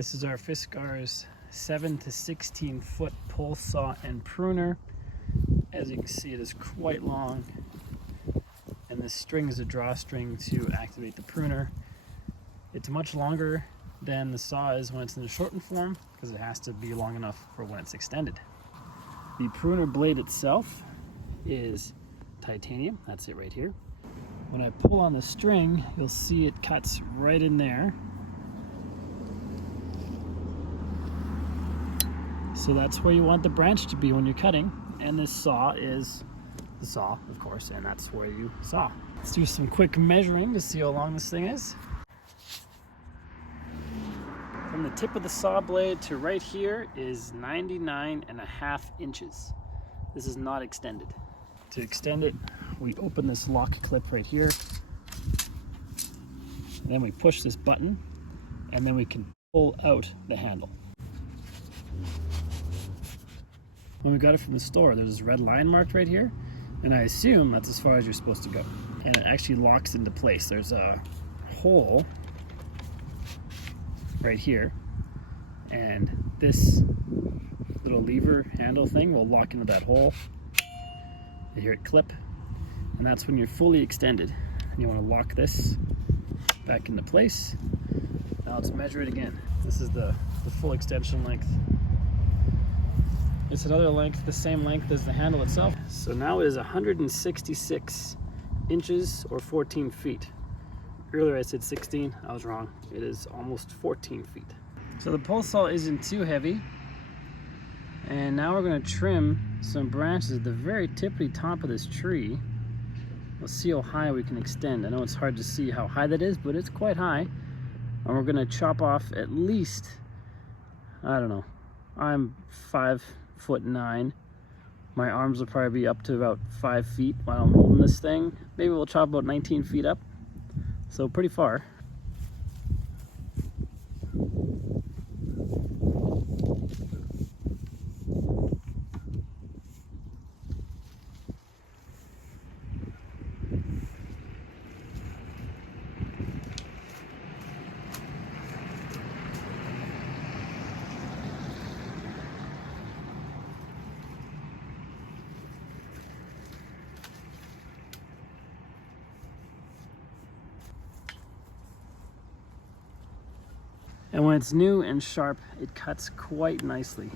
This is our Fiskars 7 to 16 foot pole saw and pruner. As you can see, it is quite long, and this string is a drawstring to activate the pruner. It's much longer than the saw is when it's in the shortened form because it has to be long enough for when it's extended. The pruner blade itself is titanium. That's it right here. When I pull on the string, you'll see it cuts right in there. So that's where you want the branch to be when you're cutting. And this saw is the saw, of course, and that's where you saw. Let's do some quick measuring to see how long this thing is. From the tip of the saw blade to right here is 99.5 inches. This is not extended. To extend it, we open this lock clip right here. And then we push this button, and then we can pull out the handle. When we got it from the store, there's this red line marked right here, and I assume that's as far as you're supposed to go. And it actually locks into place. There's a hole right here, and this little lever handle thing will lock into that hole. You hear it clip, and that's when you're fully extended. You want to lock this back into place. Now let's measure it again. This is the full extension length. It's another length, the same length as the handle itself. So now it is 166 inches or 14 feet. Earlier I said 16, I was wrong. It is almost 14 feet. So the pole saw isn't too heavy. And now we're going to trim some branches at the very tippity top of this tree. We'll see how high we can extend. I know it's hard to see how high that is, but it's quite high. And we're going to chop off at least, I don't know, I'm 5'9". My arms will probably be up to about 5 feet while I'm holding this thing. Maybe we'll chop about 19 feet up. So pretty far. And when it's new and sharp, it cuts quite nicely.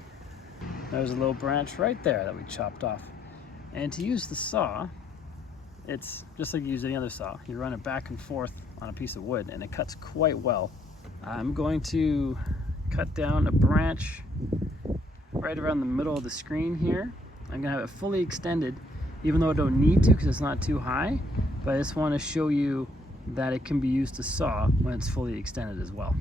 There's a little branch right there that we chopped off. And to use the saw, it's just like you use any other saw. You run it back and forth on a piece of wood and it cuts quite well. I'm going to cut down a branch right around the middle of the screen here. I'm gonna have it fully extended, even though I don't need to because it's not too high, but I just want to show you that it can be used to saw when it's fully extended as well.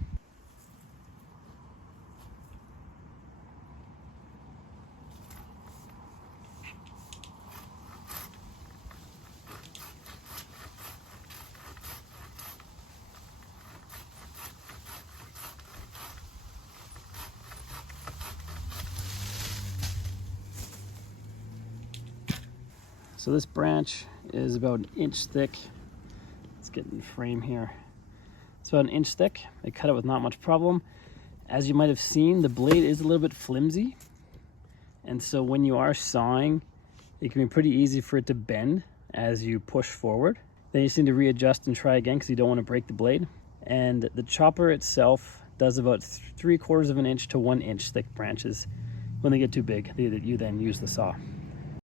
So this branch is about an inch thick. Let's get in the frame here. It's about an inch thick. I cut it with not much problem. As you might have seen, the blade is a little bit flimsy. And so when you are sawing, it can be pretty easy for it to bend as you push forward. Then you just need to readjust and try again because you don't want to break the blade. And the chopper itself does about 3/4 of an inch to 1 inch thick branches. When they get too big, you then use the saw.